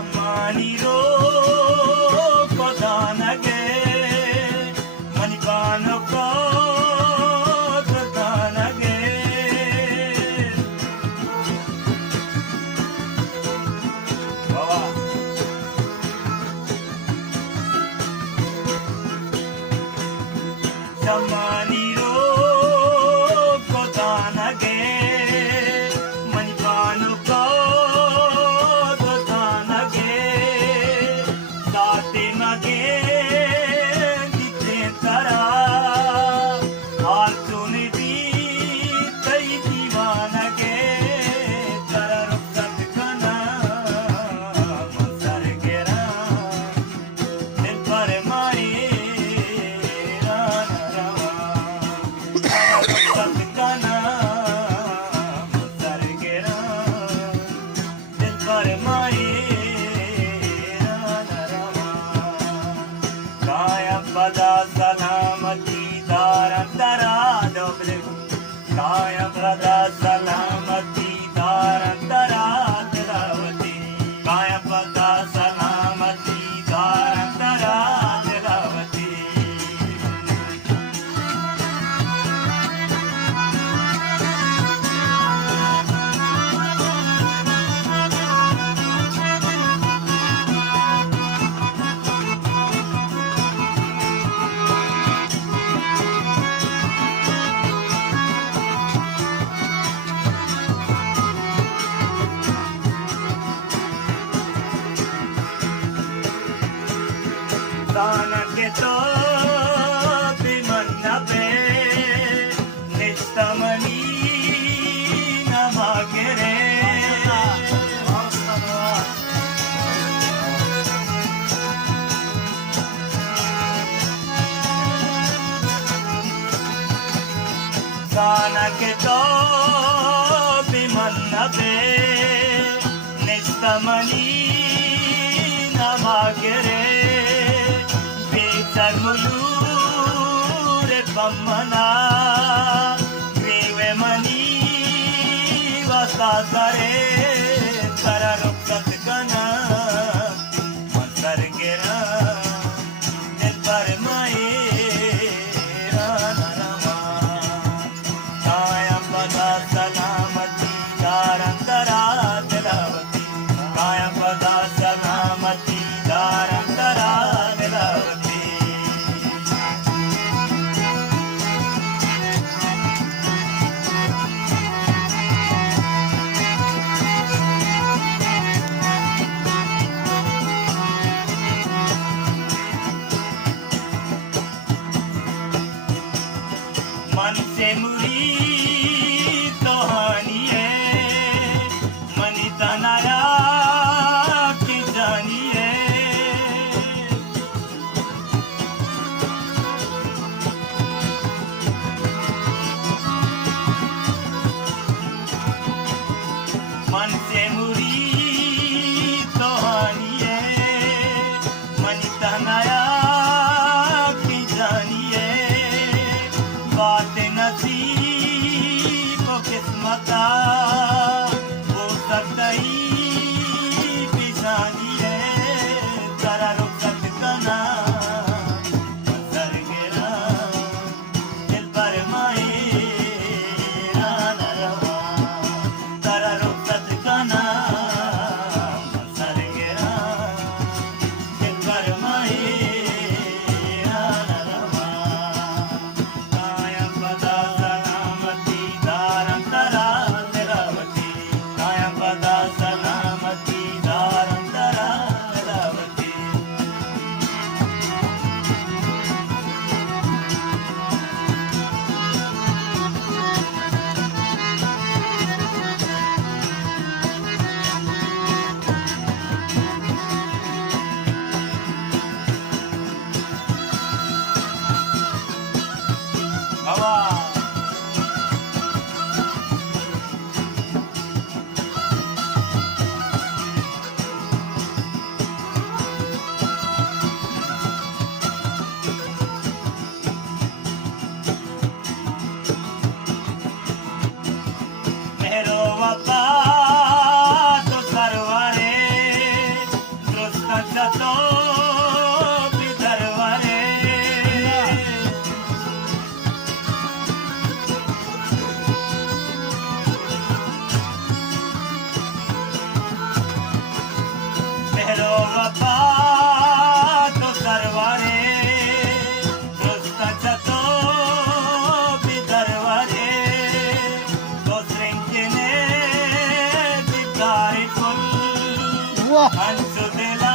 Samaniro kodanage manipano ko kodanage bawa Samaniro kodanage manipano ko Pada salamati daram dara doble kaya pada salamati daram dara dilavati kaya pada salamati daram dara dilavati Tanaketo bimannabe nistamani namagere Tanaketo bimannabe nistamani namagere Sarmulure Pamana Grive Mani Vasatare Tararukkat Kana Mansar Gera Nilpar Mai Ranarama Kaya Pada Salamati Daram Dara Dilavati Kaya Pada Salamati Daram Dara Dilavati मन से मुरी कहानी है money तनाया की जानी है मन से मुरी कहानी है मनी तनाया की जानी है बात नसीब माणसं देला